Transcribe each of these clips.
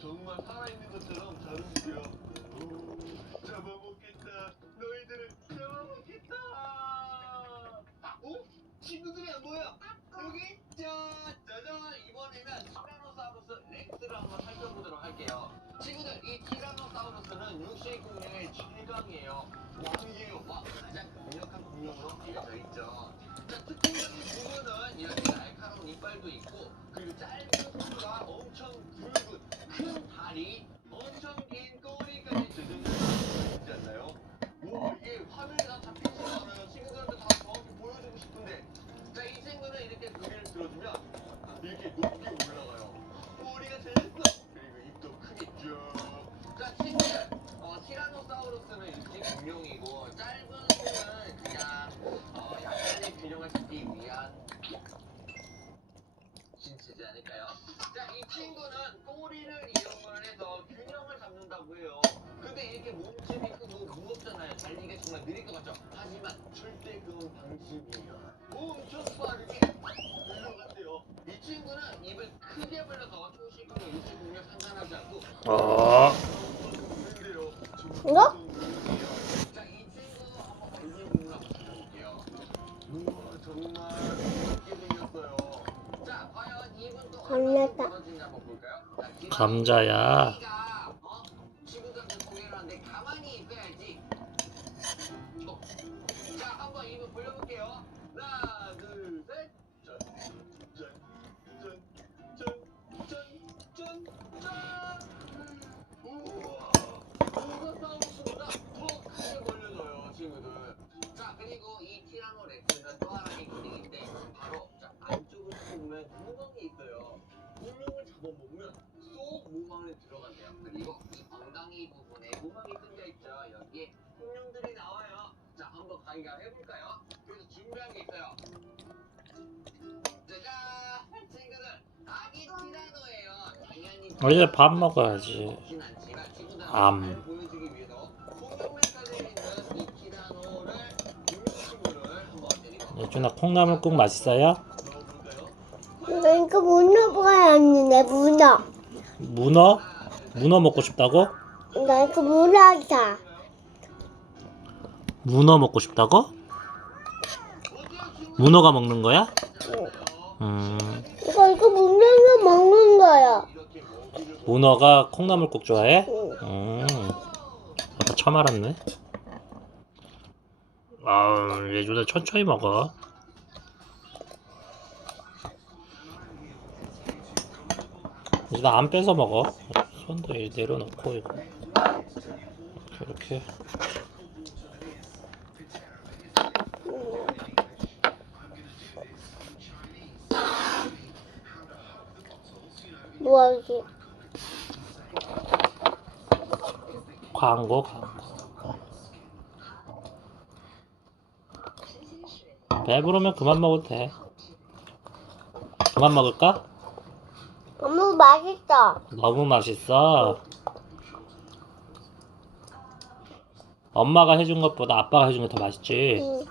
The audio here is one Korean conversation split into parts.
정말 살아있는 것처럼 잘 움직여. 오, 잡아먹겠다. 너희들을 잡아먹겠다. 어? 친구들이야 뭐야? 여기 짠! 짜잔! 이번에는 티라노사우루스 렉스를 한번 살펴보도록 할게요. 친구들, 이 티라노사우루스는 육식 공룡의 최강이에요. 왕이에요. 왕. 가장 강력한 공룡으로 알려져 있죠. 자, 특징적인 부분은 이렇게 날카로운 이빨도 있고, 그리고 짧은 손과 엄청 큰 다리, 엄청 긴 꼬리까지 있지 않나요? 와, 이게 화면에 다 잡히지 않아요. 친구들한테 다 정확히 보여주고 싶은데. 자, 이 친구는 이렇게 고개를 들어주면 이렇게 높게 올라가요. 꼬리가 잘렸어. 그리고 입도 크겠죠. 자, 친구들. 어, 티라노사우루스는 육지 공룡이고 짧은 손은 그냥 어, 약간의 균형을 잡기 위한 신체지 않을까요? 자, 이 친구는 꼬리를 이용을 해서 균형을 잡는다고 해요. 근데 이렇게 몸집이 크고 무겁잖아요. 달리기가 정말 느릴 것 같죠? 하지만 절대 그건 방식이에요. 엄청 빠르게 흘러간대요. 이 친구는 입을 크게 벌려서 초식으로 육식공룡 상관하지 않고 감자다. 감자야. 자, 한번 입을 벌려볼게요. 하나, 둘, 들어간대요. 그리고 이 엉덩이 부분에 구멍이 뚫려 있죠. 여기에 공룡들이 나와요. 자, 한번 가위가 해볼까요? 그래서 준비한 게 있어요. 짜잔! 친구들, 아기 티라노예요. 당연히 어, 이제 밥 먹어야지. 암. 보여주기 위해서 공룡에까지 있는 이 티라노를 공룡친구를 한번 데리고 예준아 콩나물국 맛있어요? 이거 이거 문어 먹어야겠네 문어. 문어? 문어 먹고 싶다고? 나 이거 문어다. 문어 먹고 싶다고? 문어가 먹는 거야? 음, 이거 이거 문어가 먹는 거야. 문어가 콩나물국 좋아해? 응. 음, 아까 처음 알았네. 아, 예준아 천천히 먹어. 예준아 안 뺏어 먹어. 손도 이렇게 내려놓고 이거. 이렇게. 뭐하지? 광고 광고. 배부르면 그만 먹어도 돼. 그만 먹을까? 너무 맛있어. 너무 맛있어. 엄마가 해준 것보다 아빠가 해준 게 더 맛있지. 응,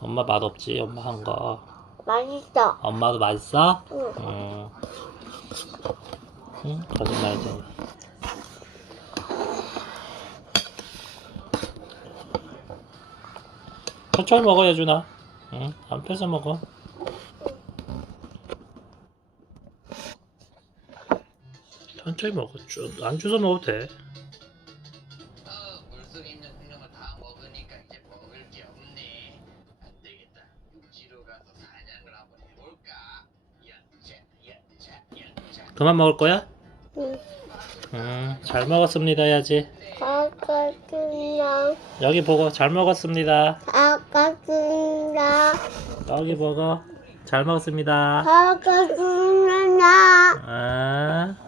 엄마 맛 없지. 엄마 한 거. 맛있어. 엄마도 맛있어? 응. 응. 응? 거짓말이지. 천천히 먹어, 예준아. 응? 안 뺏어 먹어. 천천히 먹어. 주, 안 주워 먹어도 돼. 어. 그만 먹을 거야? 응. 응, 잘 먹었습니다 해야지. 아까 그냥 여기 보고 잘 먹었습니다. 아까 그냥 여기 보고 잘 먹었습니다. 아까 그냥 아.